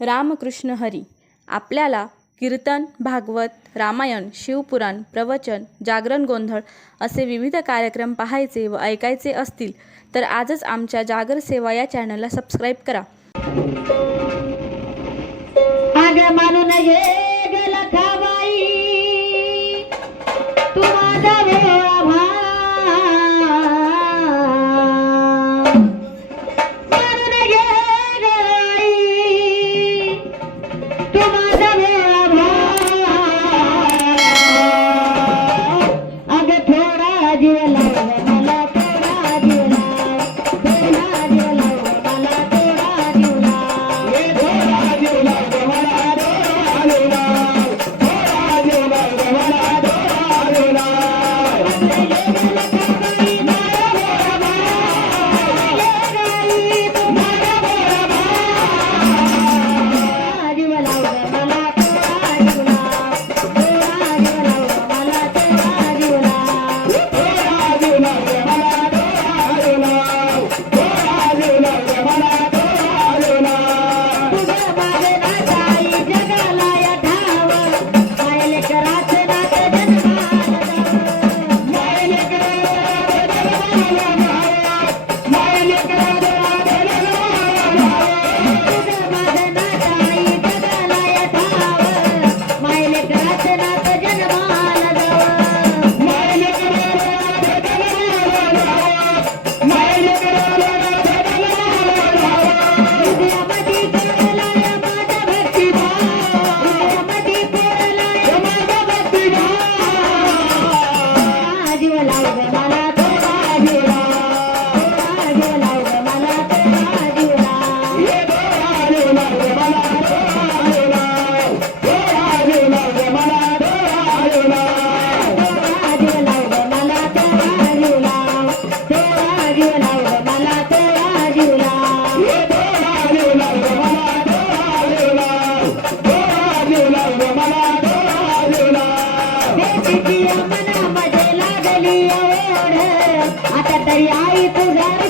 रामकृष्ण हरी. आपल्याला कीर्तन भागवत रामायण शिवपुराण प्रवचन जागरण गोंधळ असे विविध कार्यक्रम पाहायचे व ऐकायचे असतील तर आजच आमच्या जागर सेवा या चॅनलला सबस्क्राईब करा.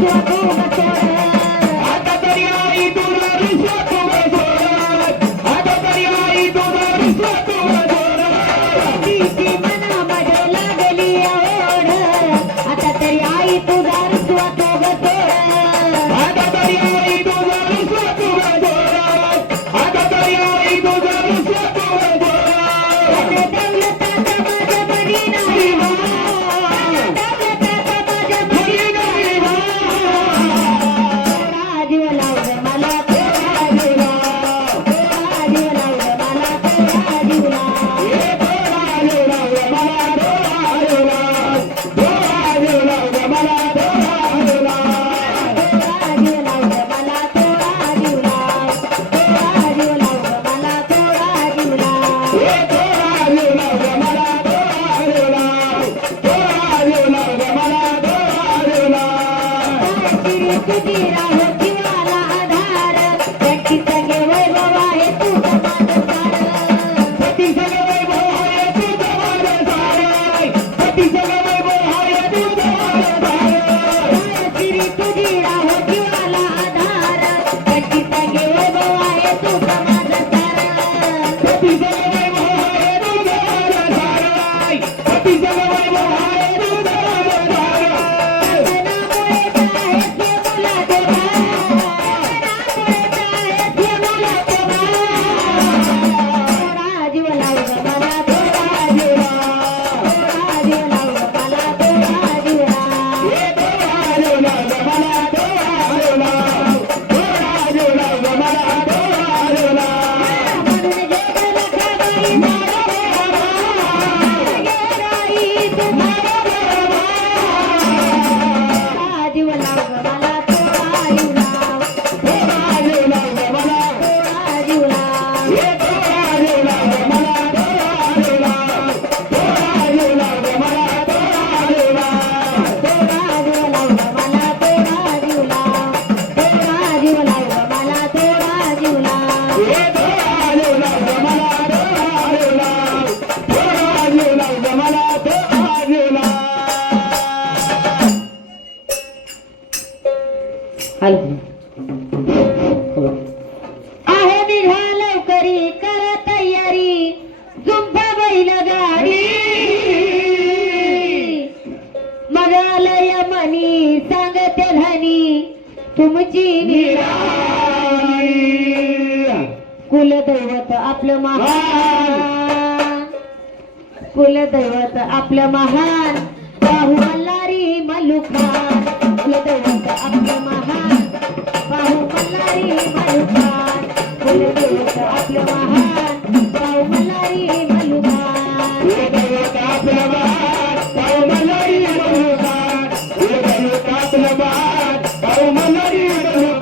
Yeah, hello. आहो निघा लवकरी करा तयारी. झुंपा बैल गाडी. मगालय मनी सांगते धनी तुमची कुलदैवत आपलं महान. कुलदैवत आपलं महान. Oh, my lady,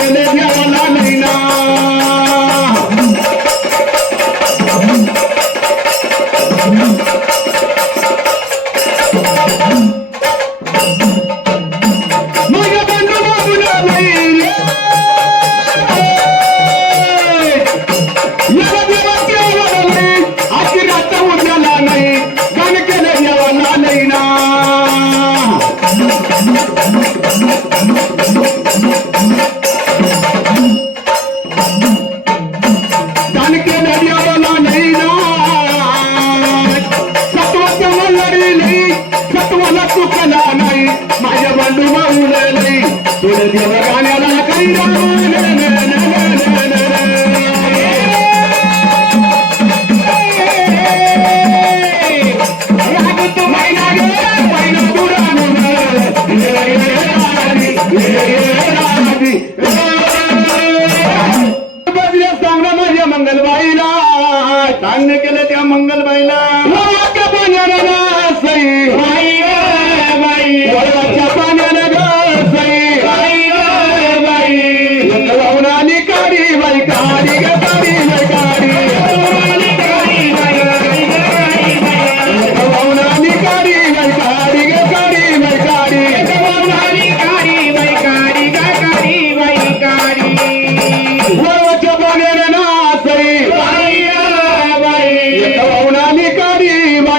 que me dio मंगलबाईला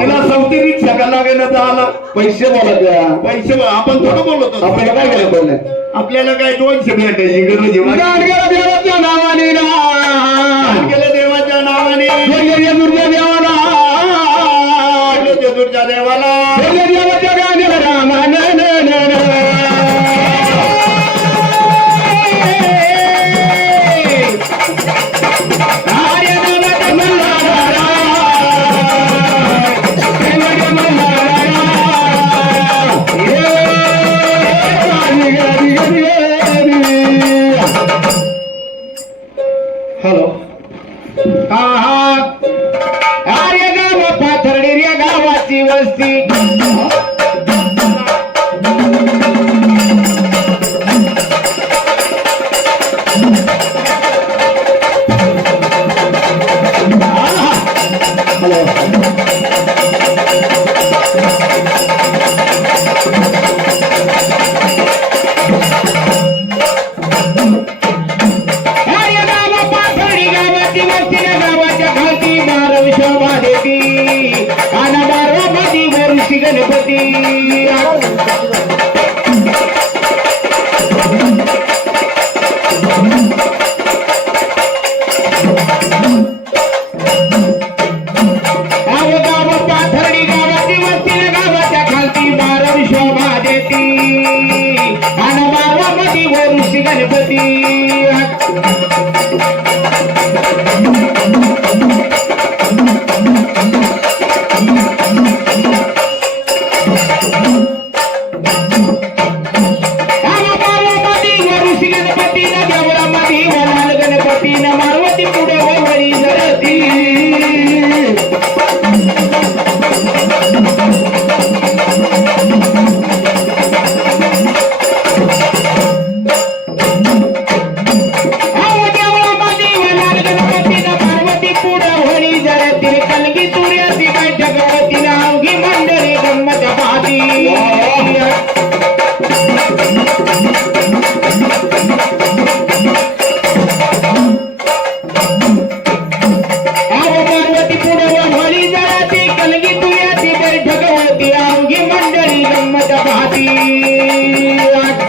तिला संस्थेनीच सगळ्यांना गेलं तर आला. पैसे बोलत पैसे आपण थोडं बोलत आपल्याला काय केलं बोलले आपल्याला काय दोनशे भेटायची गरज आहे? नावाने ना. Be. you.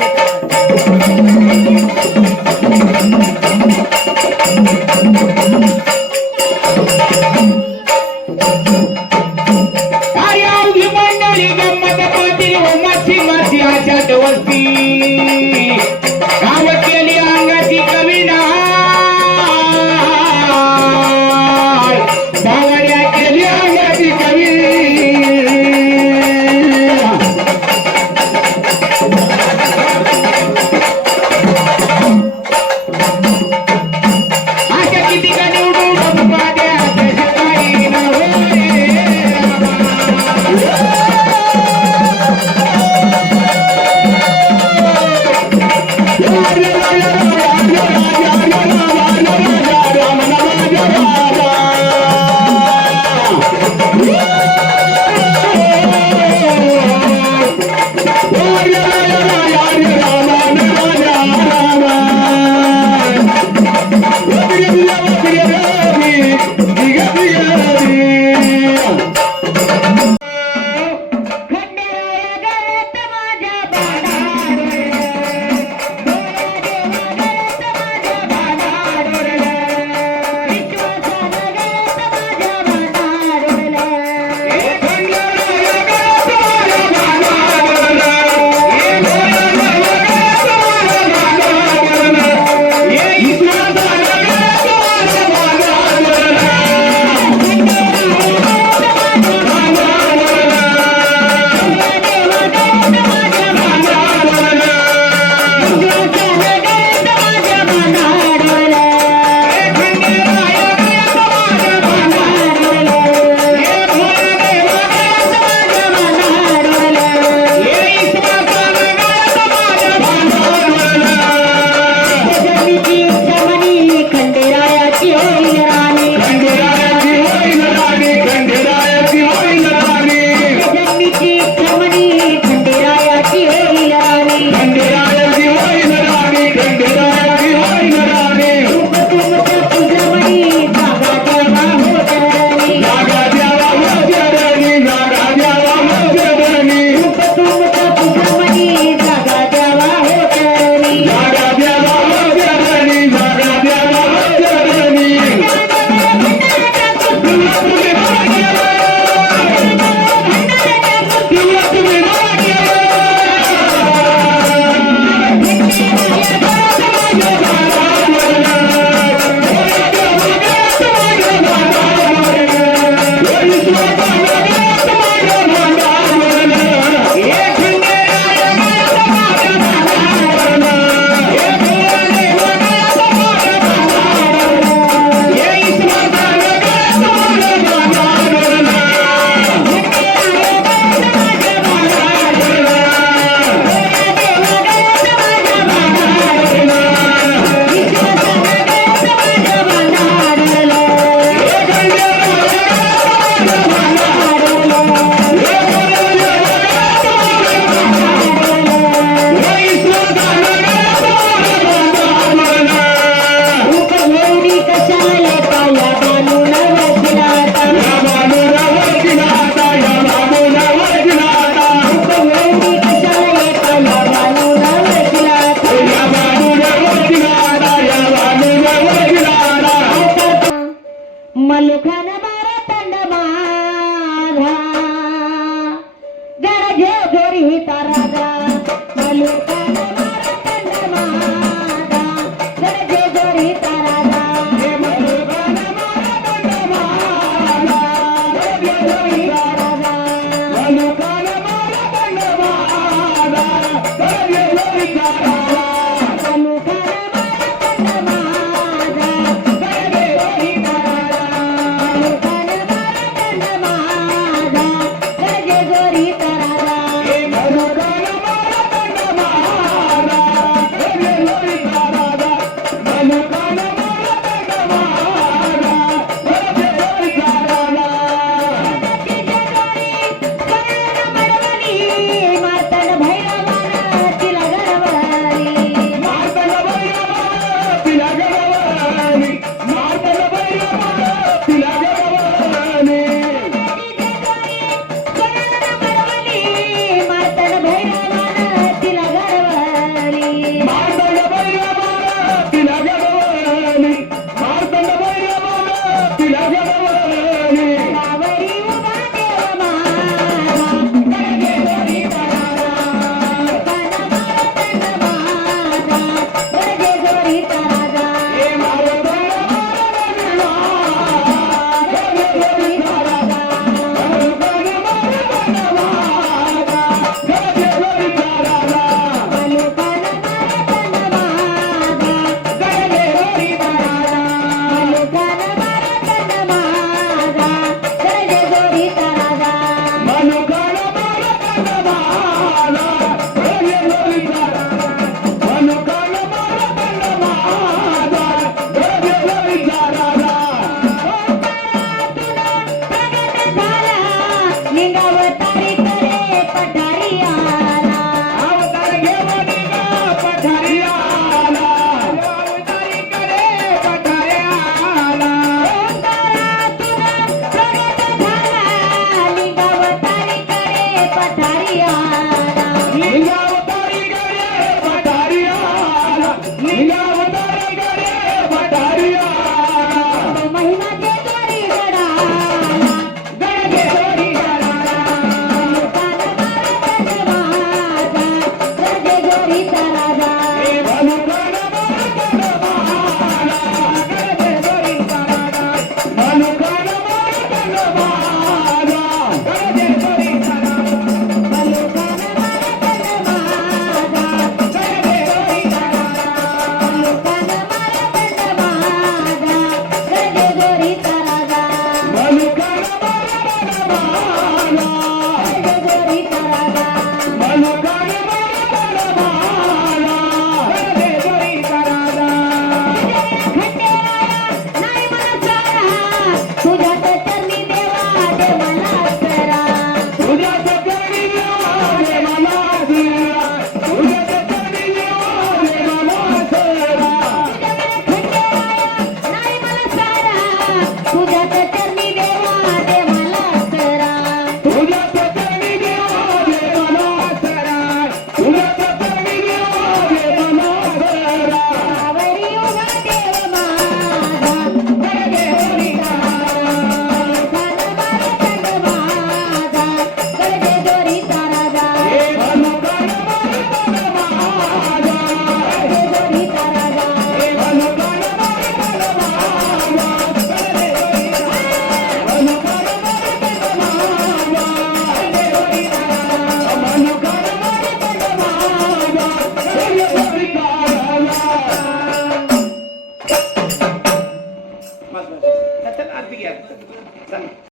Bye Baba.